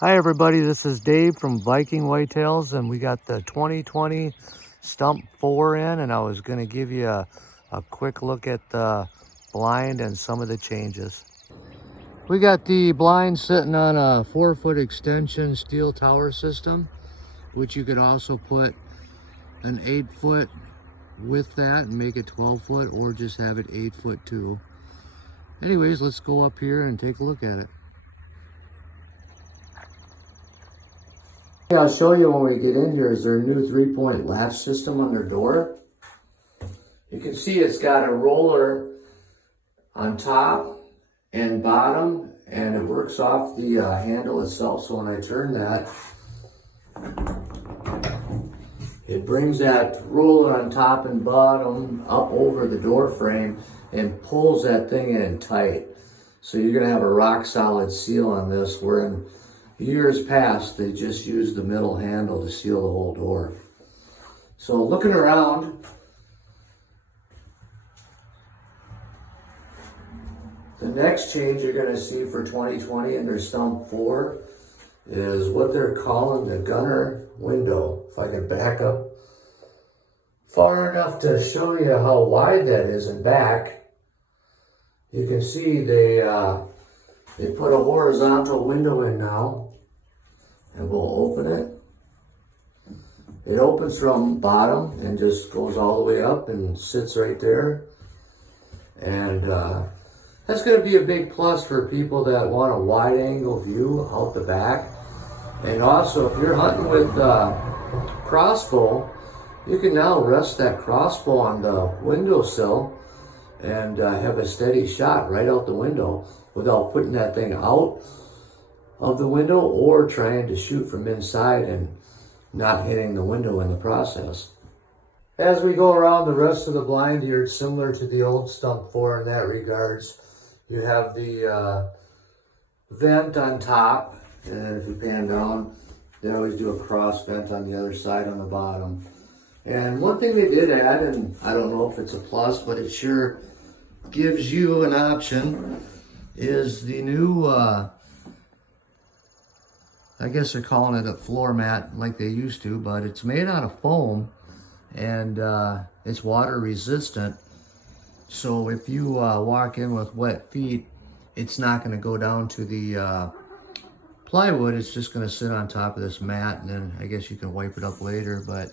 Hi everybody, this is Dave from Viking Whitetails, and we got the 2020 Stump 4 in, and I was going to give you a quick look at the blind and some of the changes. We got the blind sitting on a 4-foot extension steel tower system, which you could also put an 8-foot with that and make it 12-foot, or just have it 8-foot too. Anyways, let's go up here and take a look at it. I'll show you when we get in here is their new 3-point latch system on their door. You can see it's got a roller on top and bottom, and it works off the handle itself. So when I turn that, it brings that roller on top and bottom up over the door frame and pulls that thing in tight. So you're gonna have a rock solid seal on this, where in years past, they just used the middle handle to seal the whole door. So looking around, the next change you're going to see for 2020 in their Stump 4 is what they're calling the gunner window. If I can back up far enough to show you how wide that is in back, you can see they put a horizontal window in now. And we'll open it. It opens from bottom and just goes all the way up and sits right there. And that's going to be a big plus for people that want a wide angle view out the back. And also, if you're hunting with crossbow, you can now rest that crossbow on the windowsill and have a steady shot right out the window without putting that thing out of the window or trying to shoot from inside and not hitting the window in the process. As we go around the rest of the blind here, it's similar to the old Stump 4 in that regards. You have the vent on top, and if you pan down, they always do a cross vent on the other side on the bottom. And one thing they did add, and I don't know if it's a plus, but it sure gives you an option, is the new I guess they're calling it a floor mat like they used to, but it's made out of foam, and it's water resistant. So if you walk in with wet feet, it's not going to go down to the plywood. It's just going to sit on top of this mat, and then I guess you can wipe it up later. But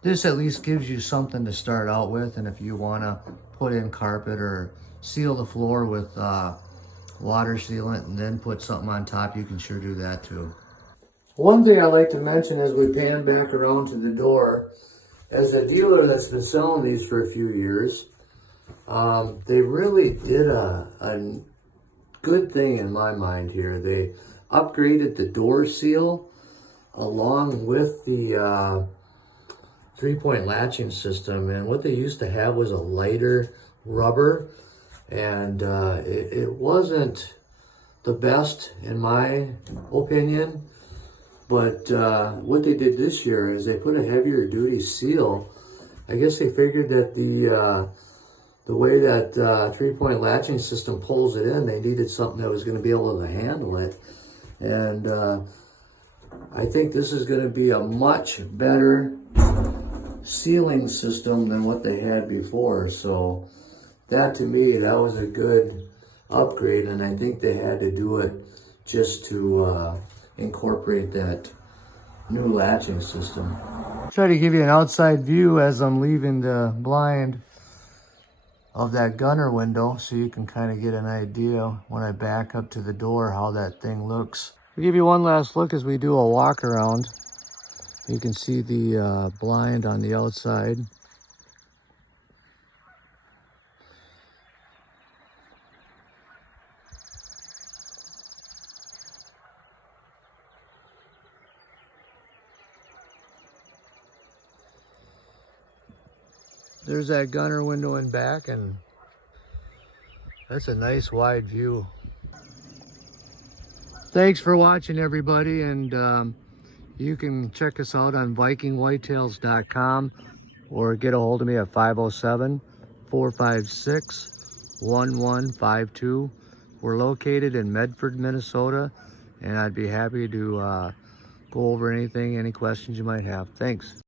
this at least gives you something to start out with, and if you want to put in carpet or seal the floor with water sealant and then put something on top, you can sure do that too. One thing I like to mention as we pan back around to the door, as a dealer that's been selling these for a few years, they really did a good thing in my mind here. They upgraded the door seal along with the 3-point latching system, and what they used to have was a lighter rubber, and it wasn't the best in my opinion. But what they did this year is they put a heavier duty seal. I guess they figured that the way that 3-point latching system pulls it in, they needed something that was going to be able to handle it. And I think this is going to be a much better sealing system than what they had before. So that, to me, that was a good upgrade, and I think they had to do it just to incorporate that new latching system. Try to give you an outside view as I'm leaving the blind of that gunner window, so you can kind of get an idea when I back up to the door how that thing looks. I'll give you one last look as we do a walk around. You can see the blind on the outside. There's that gunner window in back, and that's a nice wide view. Thanks for watching, everybody, and you can check us out on vikingwhitetails.com or get a hold of me at 507-456-1152. We're located in Medford, Minnesota, and I'd be happy to go over anything, any questions you might have. Thanks.